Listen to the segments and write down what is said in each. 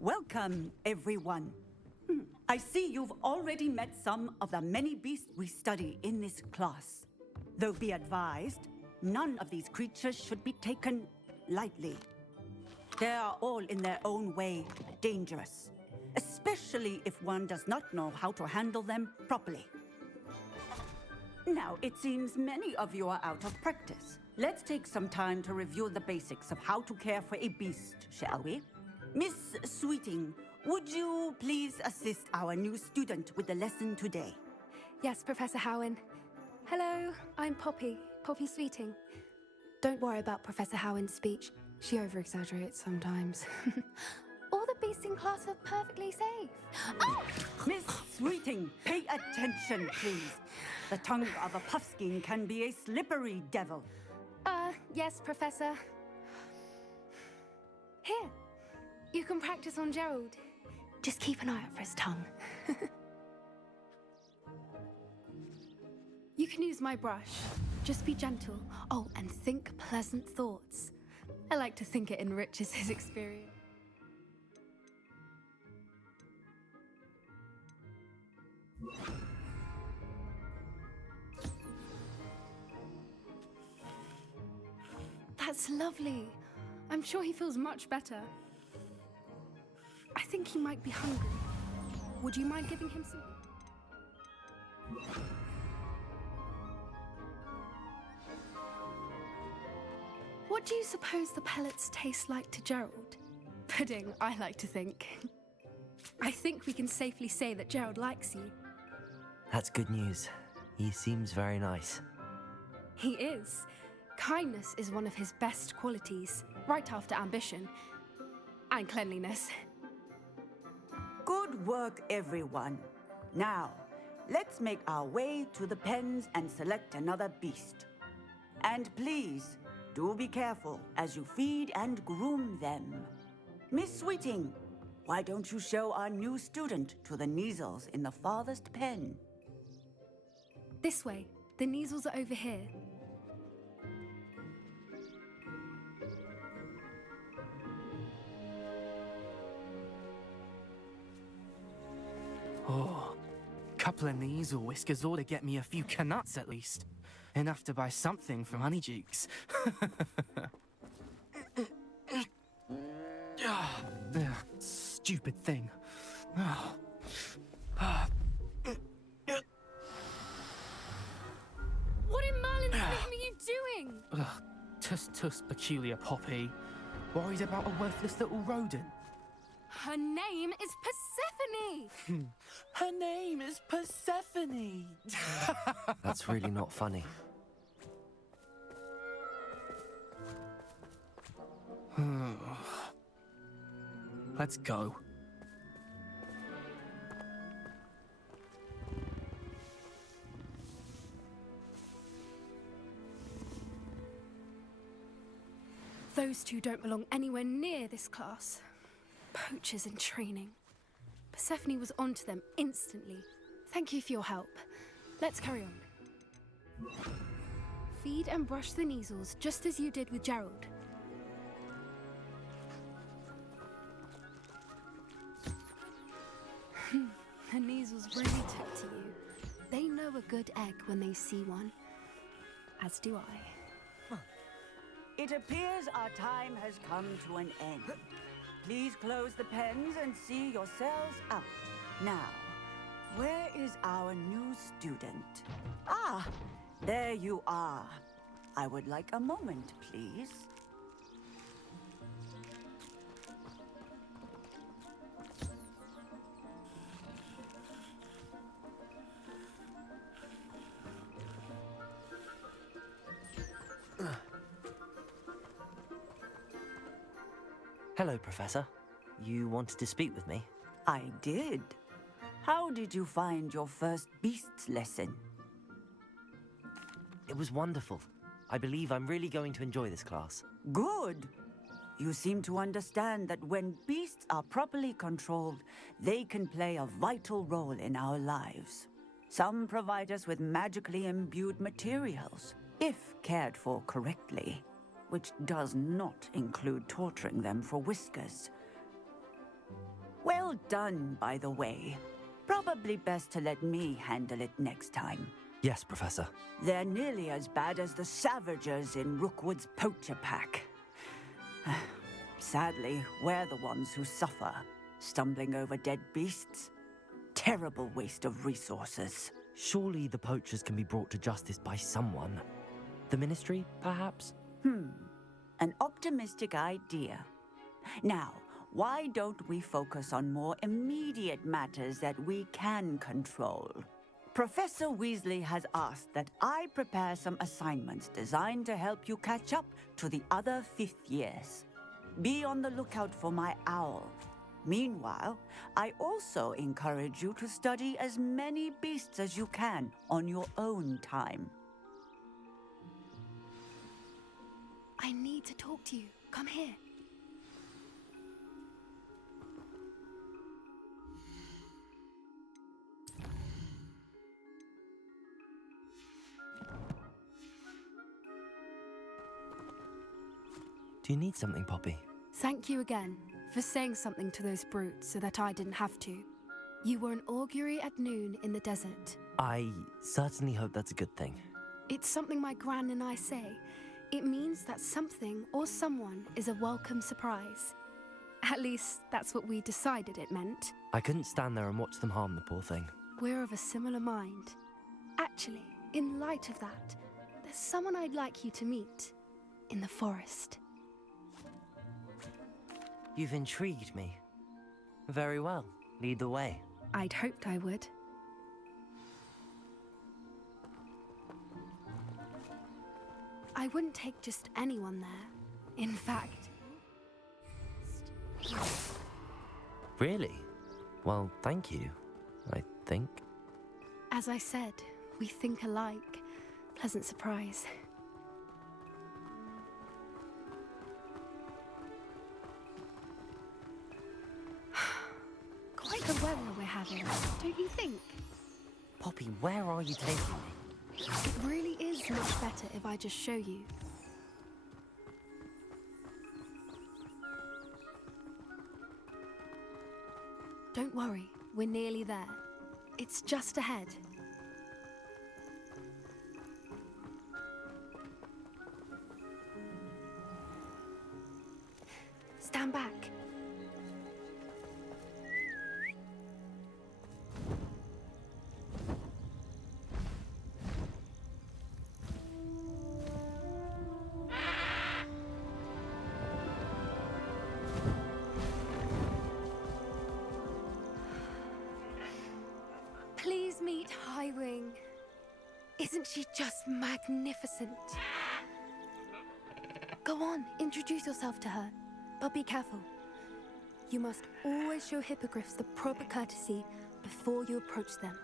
Welcome, everyone. I see you've already met some of the many beasts we study in this class. Though be advised, none of these creatures should be taken lightly. They are all in their own way dangerous, especially if one does not know how to handle them properly. Now, it seems many of you are out of practice. Let's take some time to review the basics of how to care for a beast, shall we? Miss Sweeting, would you please assist our new student with the lesson today? Yes, Professor Howen. Hello, I'm Poppy Sweeting. Don't worry about Professor Howen's speech. She over-exaggerates sometimes. All the beasts in class are perfectly safe. Oh! Miss Sweeting, pay attention, please. The tongue of a puffskein can be a slippery devil. Yes, Professor. Here, you can practice on Gerald. Just keep an eye out for his tongue. You can use my brush. Just be gentle. Oh, and think pleasant thoughts. I like to think it enriches his experience. That's lovely. I'm sure he feels much better. I think he might be hungry. Would you mind giving him some? What do you suppose the pellets taste like to Gerald? Pudding, I like to think. I think we can safely say that Gerald likes you. That's good news. He seems very nice. He is. Kindness is one of his best qualities, right after ambition and cleanliness. Good work, everyone. Now, let's make our way to the pens and select another beast. And please, do be careful as you feed and groom them. Miss Sweeting, why don't you show our new student to the Neasels in the farthest pen? This way. The Neasels are over here. Oh, couple of Neasel whiskers ought to get me a few canuts at least. Enough to buy something from Honeydukes. Stupid thing. What in Merlin's name are you doing? Tuss, peculiar Poppy. Worried about a worthless little rodent. Her name is Persephone! Her name is Persephone! That's really not funny. Let's go. Those two don't belong anywhere near this class. Poachers in training. Persephone was onto them instantly. Thank you for your help. Let's carry on. Feed and brush the Neasels just as you did with Gerald. The Neasels really took to you. They know a good egg when they see one. As do I. It appears our time has come to an end. Please close the pens and see yourselves out. Now, where is our new student? Ah, there you are. I would like a moment, please. Hello, Professor. You wanted to speak with me? I did. How did you find your first beasts lesson? It was wonderful. I believe I'm really going to enjoy this class. Good. You seem to understand that when beasts are properly controlled, they can play a vital role in our lives. Some provide us with magically imbued materials, if cared for correctly, which does not include torturing them for whiskers. Well done, by the way. Probably best to let me handle it next time. Yes, Professor. They're nearly as bad as the Savagers in Rookwood's poacher pack. Sadly, we're the ones who suffer, stumbling over dead beasts. Terrible waste of resources. Surely the poachers can be brought to justice by someone. The Ministry, perhaps? An optimistic idea. Now, why don't we focus on more immediate matters that we can control? Professor Weasley has asked that I prepare some assignments designed to help you catch up to the other fifth years. Be on the lookout for my owl. Meanwhile, I also encourage you to study as many beasts as you can on your own time. I need to talk to you. Come here. Do you need something, Poppy? Thank you again for saying something to those brutes so that I didn't have to. You were an augury at noon in the desert. I certainly hope that's a good thing. It's something my gran and I say. It means that something or someone is a welcome surprise. At least, that's what we decided it meant. I couldn't stand there and watch them harm the poor thing. We're of a similar mind. Actually, in light of that, there's someone I'd like you to meet. In the forest. You've intrigued me. Very well. Lead the way. I'd hoped I would. I wouldn't take just anyone there. In fact... Really? Well, thank you, I think. As I said, we think alike. Pleasant surprise. Quite the weather we're having, don't you think? Poppy, where are you taking me? It really is much better if I just show you. Don't worry, we're nearly there. It's just ahead. Stand back. Please meet Highwing. Isn't she just magnificent? Go on, introduce yourself to her. But be careful. You must always show hippogriffs the proper courtesy before you approach them.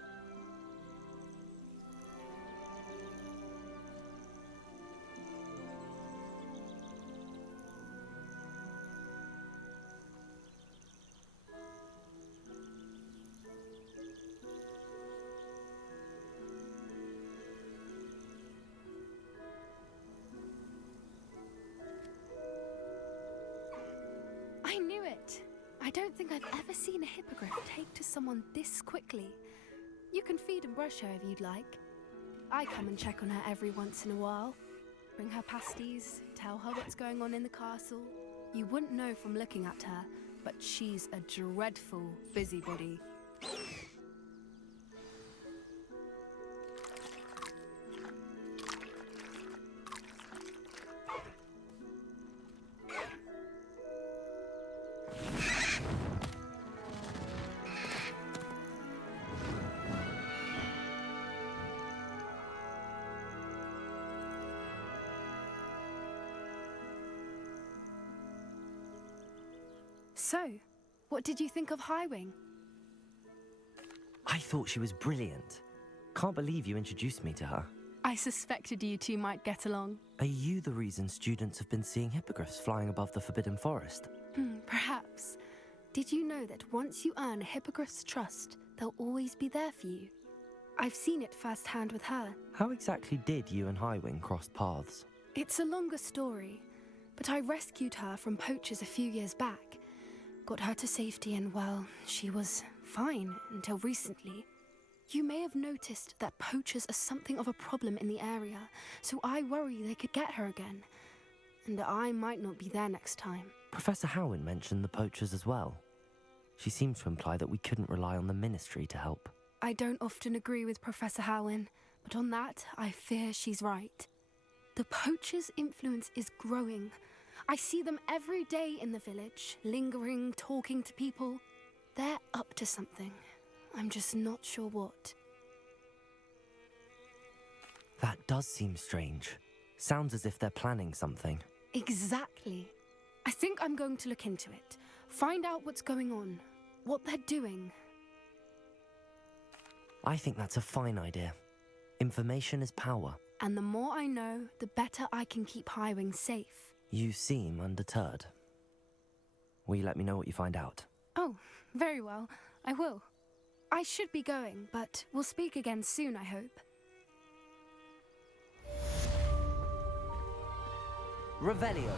I knew it! I don't think I've ever seen a hippogriff take to someone this quickly. You can feed and brush her if you'd like. I come and check on her every once in a while. Bring her pasties, tell her what's going on in the castle. You wouldn't know from looking at her, but she's a dreadful busybody. So, what did you think of Highwing? I thought she was brilliant. Can't believe you introduced me to her. I suspected you two might get along. Are you the reason students have been seeing hippogriffs flying above the Forbidden Forest? Perhaps. Did you know that once you earn a hippogriff's trust, they'll always be there for you? I've seen it firsthand with her. How exactly did you and Highwing cross paths? It's a longer story, but I rescued her from poachers a few years back. got her to safety, and well, she was fine until recently. You may have noticed that poachers are something of a problem in the area, so I worry they could get her again. And I might not be there next time. Professor Howin mentioned the poachers as well. She seemed to imply that we couldn't rely on the Ministry to help. I don't often agree with Professor Howin, but on that, I fear she's right. The poachers' influence is growing. I see them every day in the village, lingering, talking to people. They're up to something. I'm just not sure what. That does seem strange. Sounds as if they're planning something. Exactly. I think I'm going to look into it. Find out what's going on, what they're doing. I think that's a fine idea. Information is power. And the more I know, the better I can keep Highwing safe. You seem undeterred. Will you let me know what you find out? Oh, very well. I will. I should be going, but we'll speak again soon, I hope. Revelio.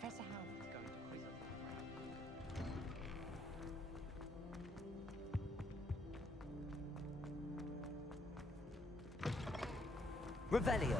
Professor Howard's going to quiz us. Revelio.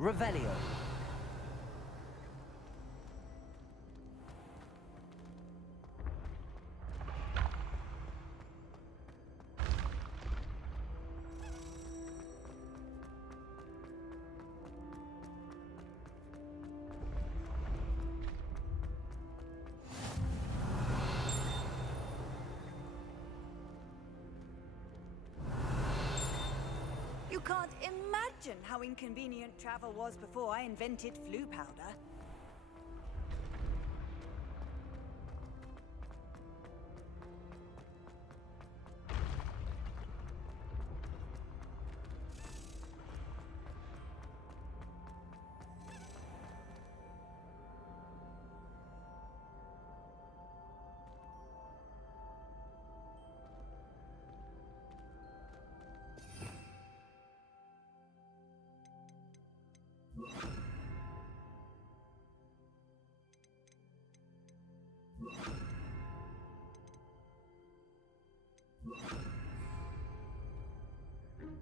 Revelio. You can't imagine how inconvenient travel was before I invented flu powder.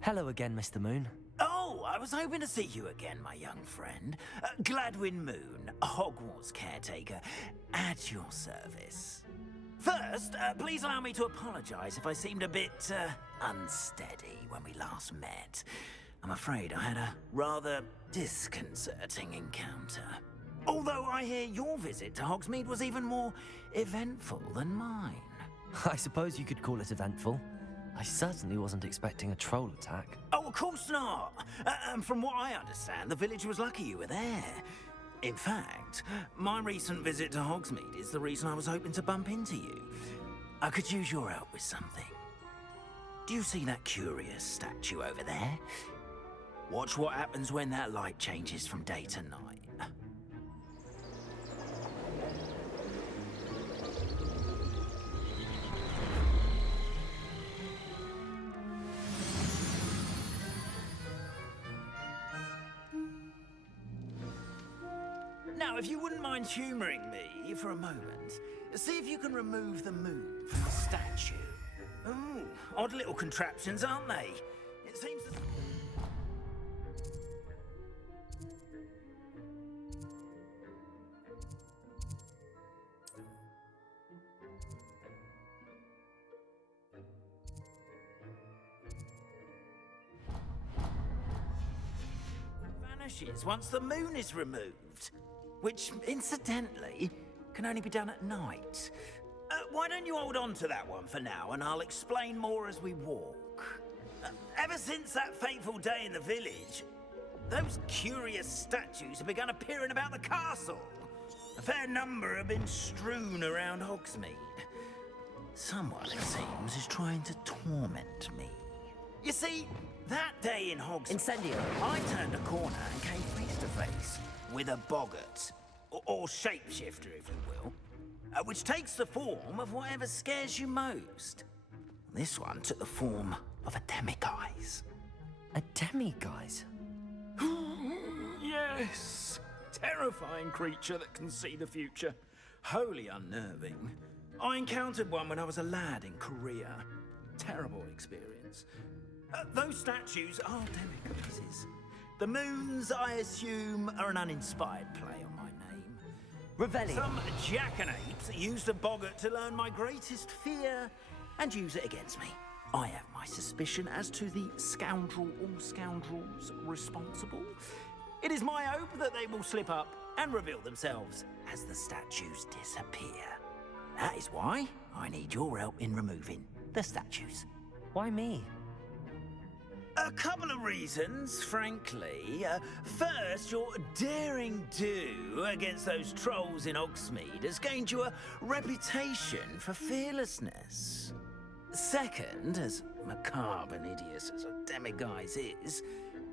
Hello again, Mr. Moon. Oh, I was hoping to see you again, my young friend. Gladwin Moon, Hogwarts caretaker, at your service. First, please allow me to apologize if I seemed a bit unsteady when we last met. I'm afraid I had a rather disconcerting encounter. Although I hear your visit to Hogsmeade was even more eventful than mine. I suppose you could call it eventful. I certainly wasn't expecting a troll attack. Oh, of course not. And from what I understand, the village was lucky you were there. In fact, my recent visit to Hogsmeade is the reason I was hoping to bump into you. I could use your help with something. Do you see that curious statue over there? Watch what happens when that light changes from day to night. Now, if you wouldn't mind humouring me for a moment, see if you can remove the moon from the statue. Ooh, odd little contraptions, aren't they? It seems as... vanishes once the moon is removed. Which, incidentally, can only be done at night. Why don't you hold on to that one for now, and I'll explain more as we walk. Ever since that fateful day in the village, those curious statues have begun appearing about the castle. A fair number have been strewn around Hogsmeade. Someone, it seems, is trying to torment me. You see, that day in Hogsmeade... Incendio! I turned a corner and came face to face with a boggart, or shapeshifter, if you will, which takes the form of whatever scares you most. This one took the form of a demiguise. A demiguise? Yes! Terrifying creature that can see the future. Wholly unnerving. I encountered one when I was a lad in Korea. Terrible experience. Those statues are demiguises. The moons, I assume, are an uninspired play on my name. Revelio. Some jackanapes used a boggart to learn my greatest fear and use it against me. I have my suspicion as to the scoundrel or scoundrels responsible. It is my hope that they will slip up and reveal themselves as the statues disappear. That is why I need your help in removing the statues. Why me? A couple of reasons, frankly. First, your daring do against those trolls in Hogsmeade has gained you a reputation for fearlessness. Second, as macabre and hideous as a demiguise is,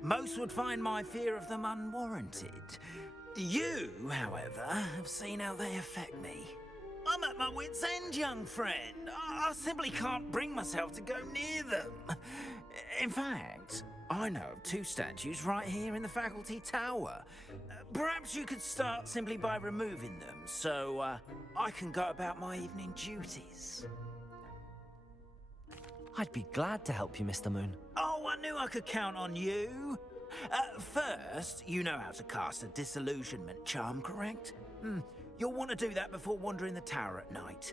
most would find my fear of them unwarranted. You, however, have seen how they affect me. I'm at my wit's end, young friend. I simply can't bring myself to go near them. In fact, I know of two statues right here in the faculty tower. Perhaps you could start simply by removing them, so I can go about my evening duties. I'd be glad to help you, Mr. Moon. Oh, I knew I could count on you. First, you know how to cast a disillusionment charm, correct? You'll want to do that before wandering the tower at night.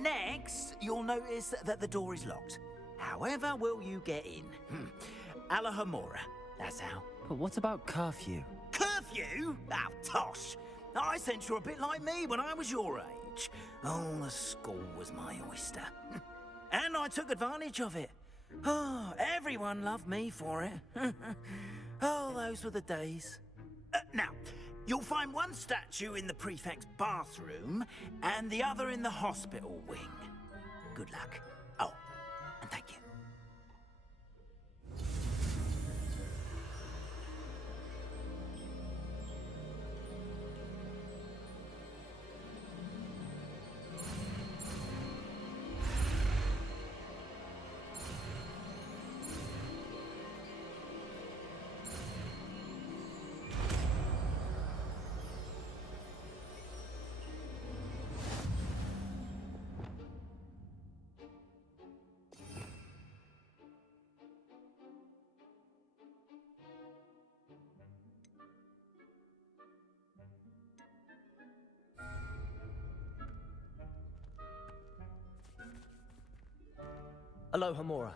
Next, you'll notice that the door is locked. However will you get in? Alahomora, that's how. But what about curfew? Curfew? Oh, tosh. I sense you're a bit like me when I was your age. Oh, the school was my oyster. And I took advantage of it. Oh, everyone loved me for it. Oh, those were the days. Now, you'll find one statue in the prefect's bathroom and the other in the hospital wing. Good luck. Oh, and thank you. Alohomora.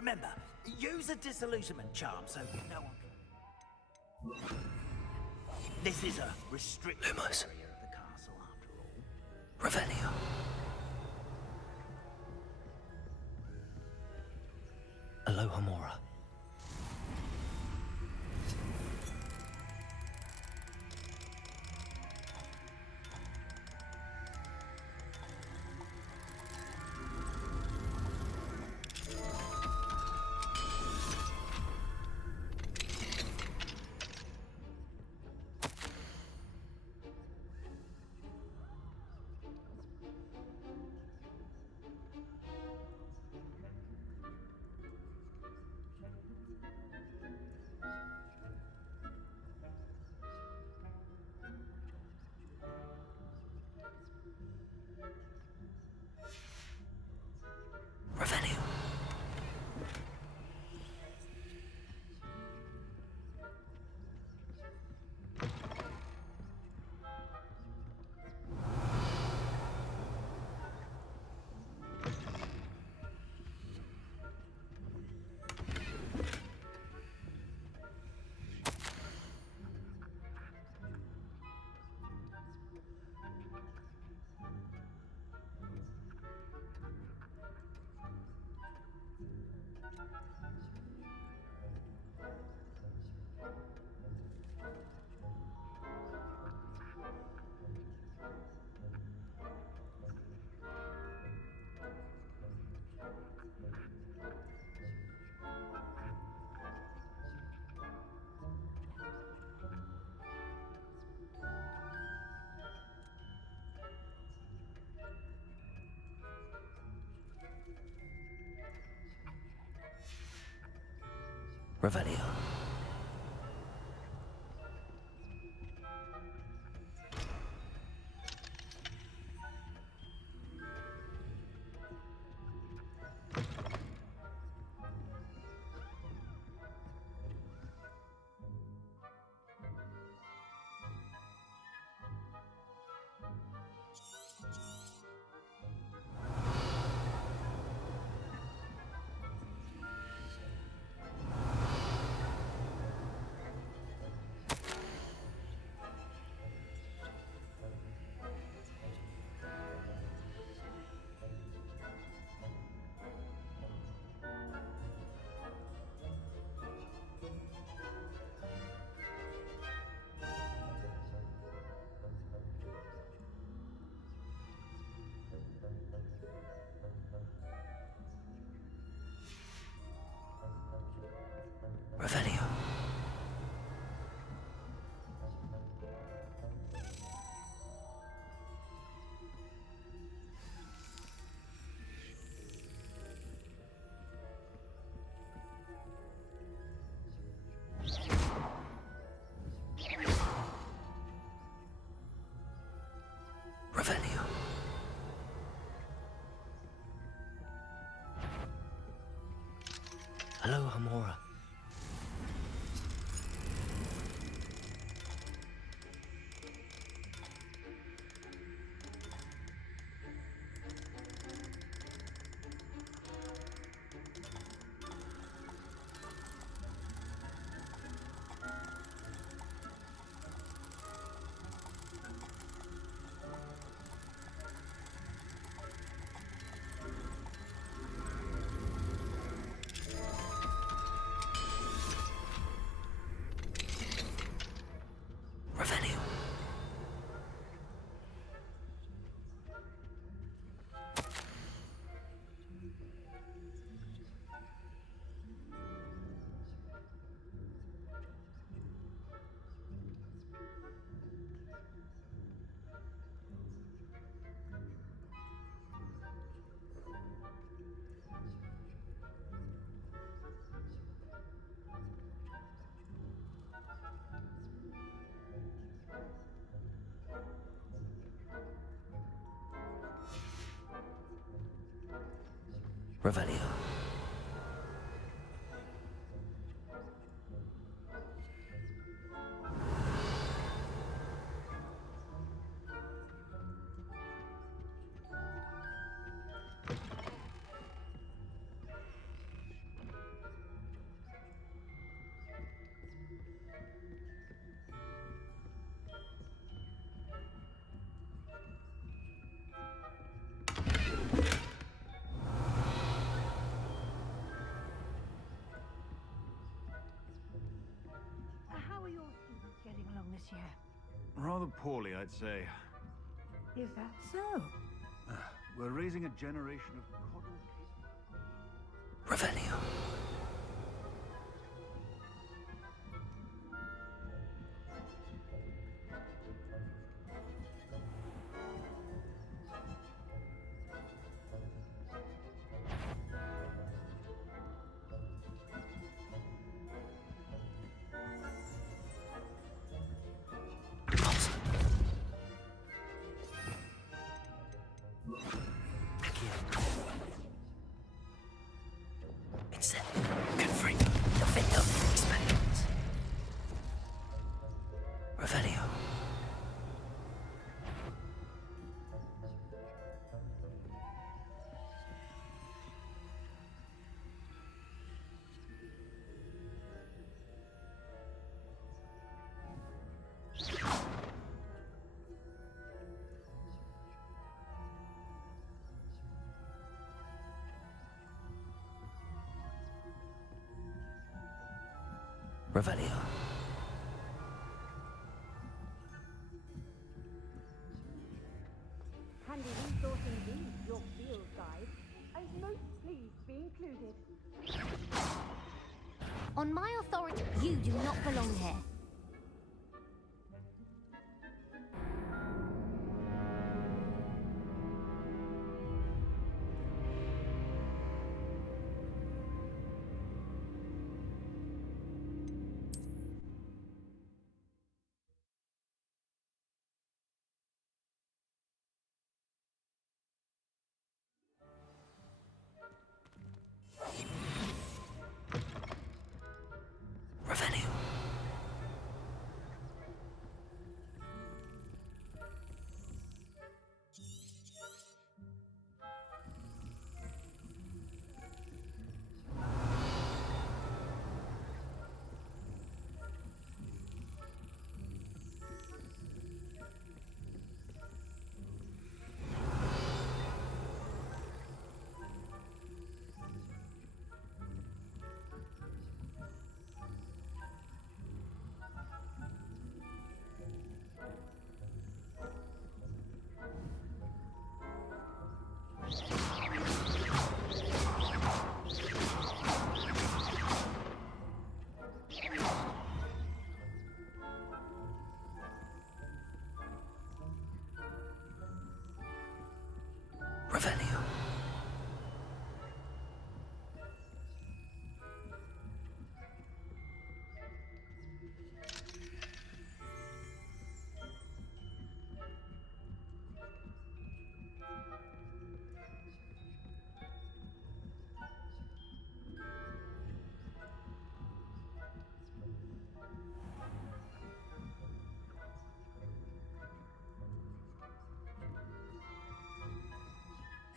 Remember, use a disillusionment charm so no one can... This is a restricted Lumos. area of the castle, after all. Revelio. Aloha Mora. Revelio. Revelio. Revelio. Revelio. Aloha Mora. Revelio. Revelio. this year? Rather poorly, I'd say. Is that so? We're raising a generation of coddled Revelio. Revelio. Revelio. Handy resourcing these, your field guide. I was most pleased to be included. On my authority, you do not belong here. Revelio. Revelio.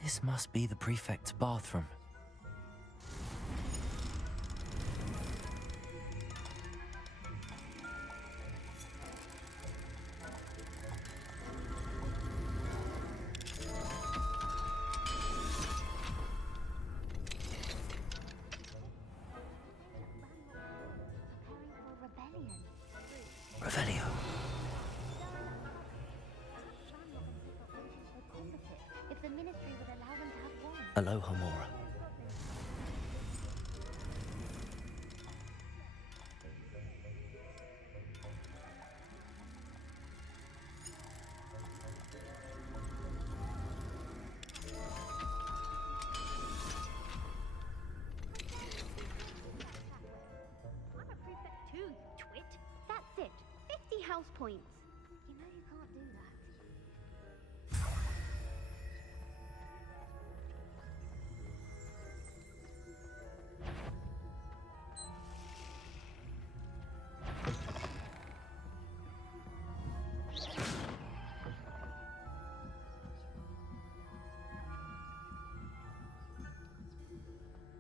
This must be the prefect's bathroom. Revelio. If the ministry would allow them to have one. Aloha, Mora. I'm a prefect too, you twit. That's it. 50 house points. You know you can't do that.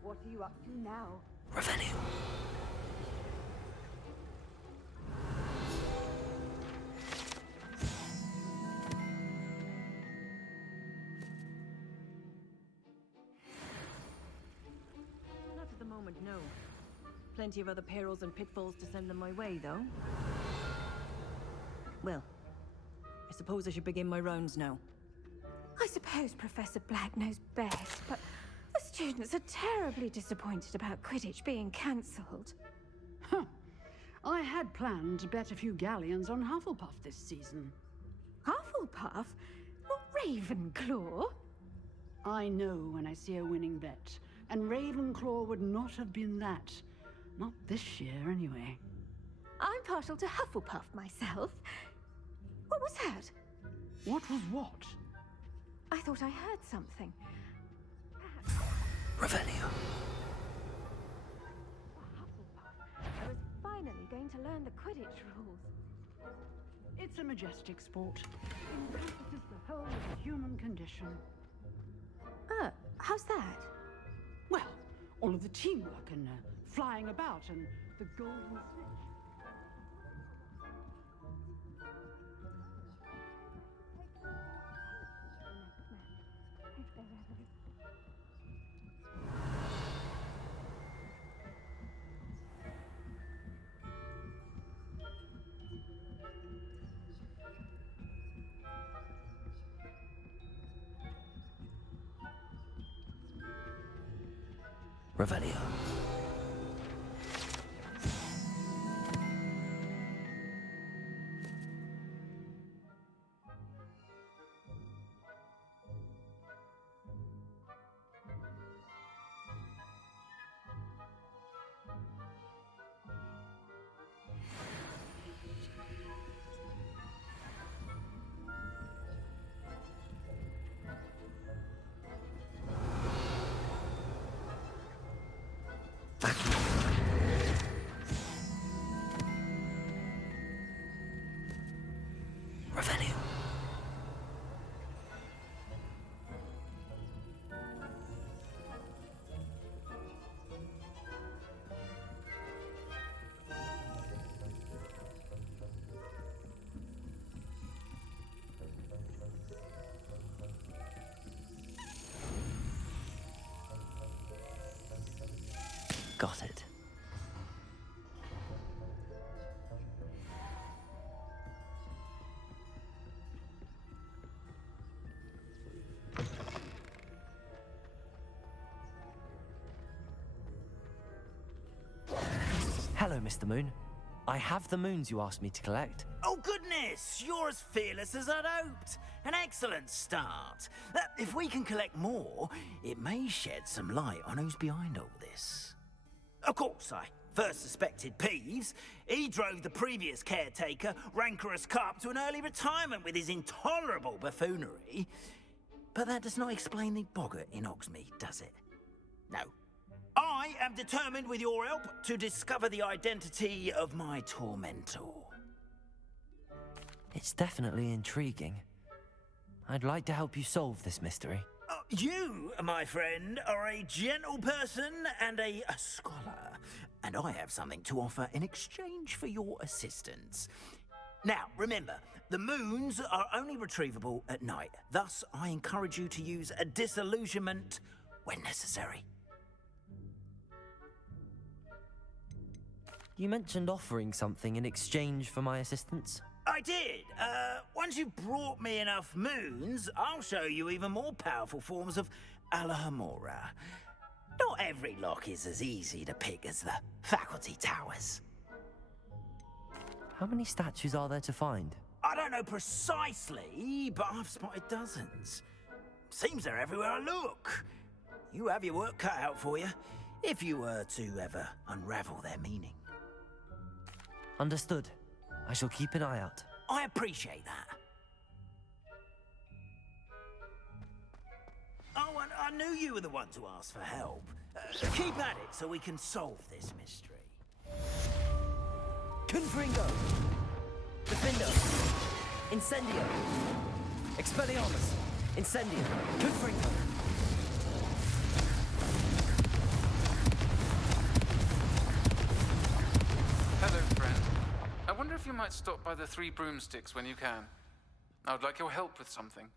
What are you up to now? Revelio. Not at the moment, no. Plenty of other perils and pitfalls to send them my way, though. Well, I suppose I should begin my rounds now. I suppose Professor Black knows best, but the students are terribly disappointed about Quidditch being cancelled. Huh. I had planned to bet a few galleons on Hufflepuff this season. Hufflepuff? Not Ravenclaw? I know when I see a winning bet, and Ravenclaw would not have been that. Not this year, anyway. I'm partial to Hufflepuff myself. What was that? What was what? I thought I heard something. Revelio. I was finally going to learn the Quidditch rules. It's a majestic sport. It encompasses the whole of the human condition. How's that? Well, all of the teamwork and flying about and the golden snitch. Revelio. Revelio. Got it. Hello, Mr. Moon. I have the moons you asked me to collect. Oh, goodness! You're as fearless as I'd hoped. An excellent start. If we can collect more, it may shed some light on who's behind all this. Of course, I first suspected Peeves. He drove the previous caretaker, Rancorous Carp, to an early retirement with his intolerable buffoonery. But that does not explain the boggart in Hogsmeade, does it? No. I am determined, with your help, to discover the identity of my tormentor. It's definitely intriguing. I'd like to help you solve this mystery. You, my friend, are a gentle person and a scholar, and I have something to offer in exchange for your assistance. Now, remember, the moons are only retrievable at night. Thus, I encourage you to use a disillusionment when necessary. You mentioned offering something in exchange for my assistance. I did. Once you've brought me enough moons, I'll show you even more powerful forms of Alohomora. Not every lock is as easy to pick as the faculty towers. How many statues are there to find? I don't know precisely, but I've spotted dozens. Seems they're everywhere I look. You have your work cut out for you, if you were to ever unravel their meaning. Understood. I shall keep an eye out. I appreciate that. Oh, and I knew you were the one to ask for help. Keep at it so we can solve this mystery. Confringo! Defendo! Incendio! Expelliarmus! Incendio! Confringo! Hello, friend. I wonder if you might stop by the Three Broomsticks when you can. I would like your help with something.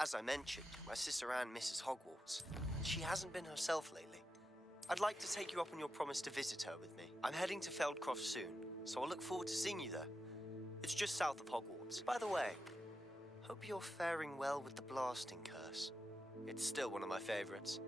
As I mentioned, my sister Anne misses Hogwarts. She hasn't been herself lately. I'd like to take you up on your promise to visit her with me. I'm heading to Feldcroft soon, so I look forward to seeing you there. It's just south of Hogwarts. By the way, hope you're faring well with the blasting curse. It's still one of my favorites.